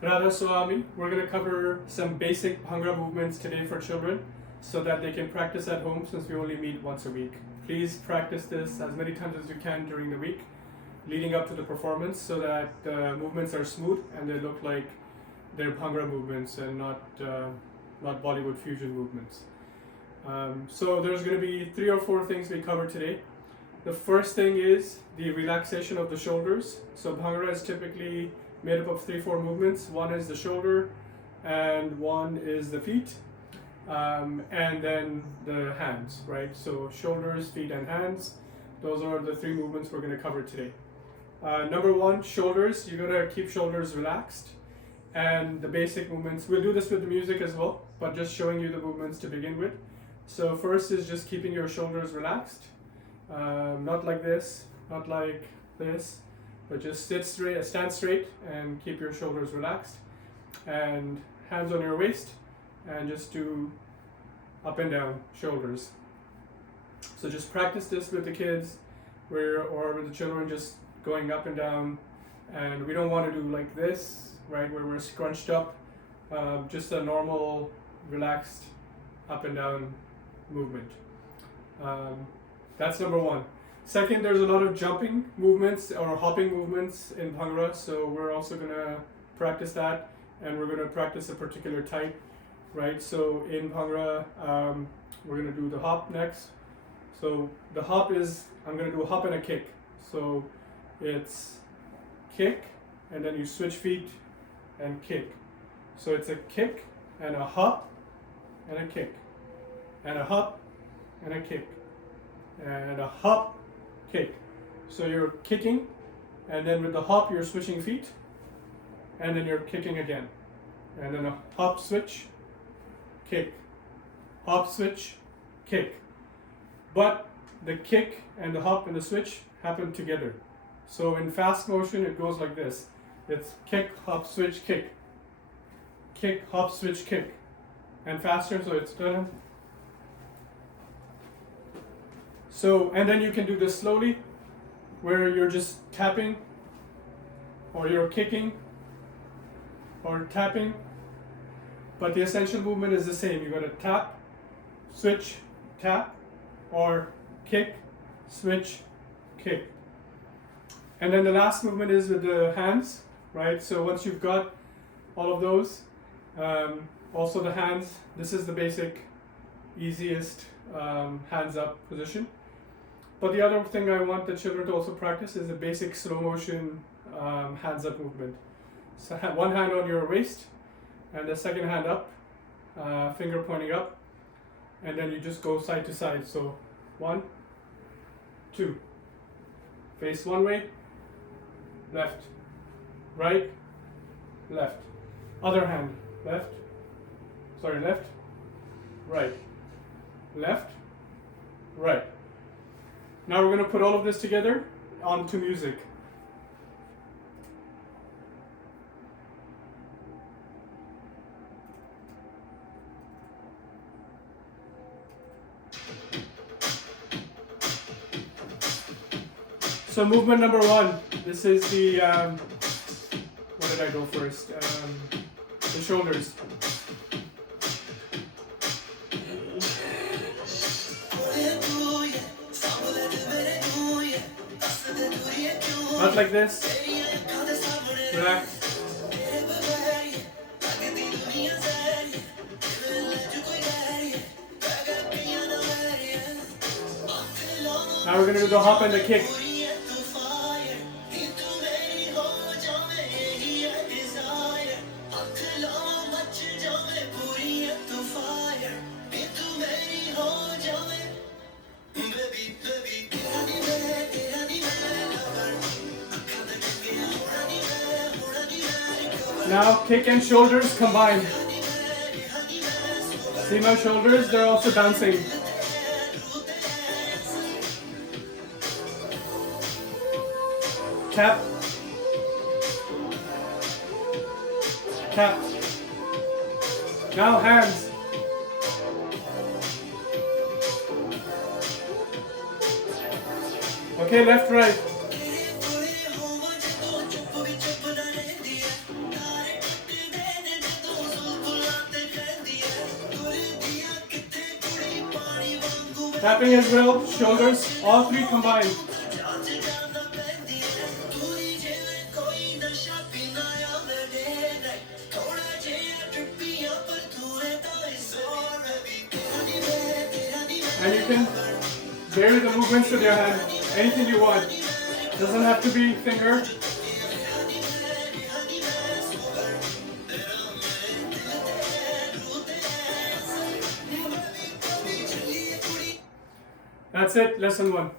Radha Swami. We're going to cover some basic Bhangra movements today for children so that they can practice at home since we only meet once a week. Please practice this as many times as you can during the week leading up to the performance so that the movements are smooth and they look like they're Bhangra movements and not Bollywood fusion movements. So there's going to be 3 or 4 things we cover today. The first thing is the relaxation of the shoulders. So Bhangra is typically made up of 3-4 movements. One is the shoulder, and one is the feet, and then the hands, right? So shoulders, feet, and hands. Those are the 3 movements we're going to cover today. Number 1, shoulders. You got to keep shoulders relaxed. And the basic movements, we'll do this with the music as well, but just showing you the movements to begin with. So first is just keeping your shoulders relaxed. Not like this, not like this, but just stand straight and keep your shoulders relaxed. And hands on your waist and just do up and down shoulders. So just practice this with the kids or with the children, just going up and down. And we don't want to do like this, right, where we're scrunched up. Just a normal, relaxed up and down movement. That's number 1. Second, there's a lot of jumping movements or hopping movements in Bhangra, so we're also going to practice that, and we're going to practice a particular type, right? So in Bhangra, we're going to do the hop next. So the hop is, I'm going to do a hop and a kick. So it's kick, and then you switch feet and kick. So it's a kick and a hop and a kick, and a hop and a kick, and a hop, kick. So you're kicking, and then with the hop you're switching feet, and then you're kicking again, and then a hop switch, kick, hop switch, kick. But the kick and the hop and the switch happen together. So in fast motion it goes like this. It's kick, hop, switch, kick, kick, hop, switch, kick, and faster, so it's done. So, and then you can do this slowly, where you're just tapping, or you're kicking, or tapping, but the essential movement is the same. You got to tap, switch, tap, or kick, switch, kick. And then the last movement is with the hands, right? So once you've got all of those, also the hands, this is the basic, easiest hands up position. But the other thing I want the children to also practice is the basic slow motion hands up movement. So one hand on your waist and the second hand up, finger pointing up, and then you just go side to side. So 1, 2, face one way, left, right, left, other hand, left, right, left, right. Now we're going to put all of this together onto music. So movement number 1, this is the, what did I go first? The shoulders. Not like this. Relax. Now we're going to do the hop and the kick. Now kick and shoulders combined. See my shoulders? They're also bouncing. Tap. Tap. Now hands. Okay, left, right. Tapping as well, shoulders, all three combined. And you can vary the movements with your hand, anything you want. Doesn't have to be finger. That's it, lesson 1.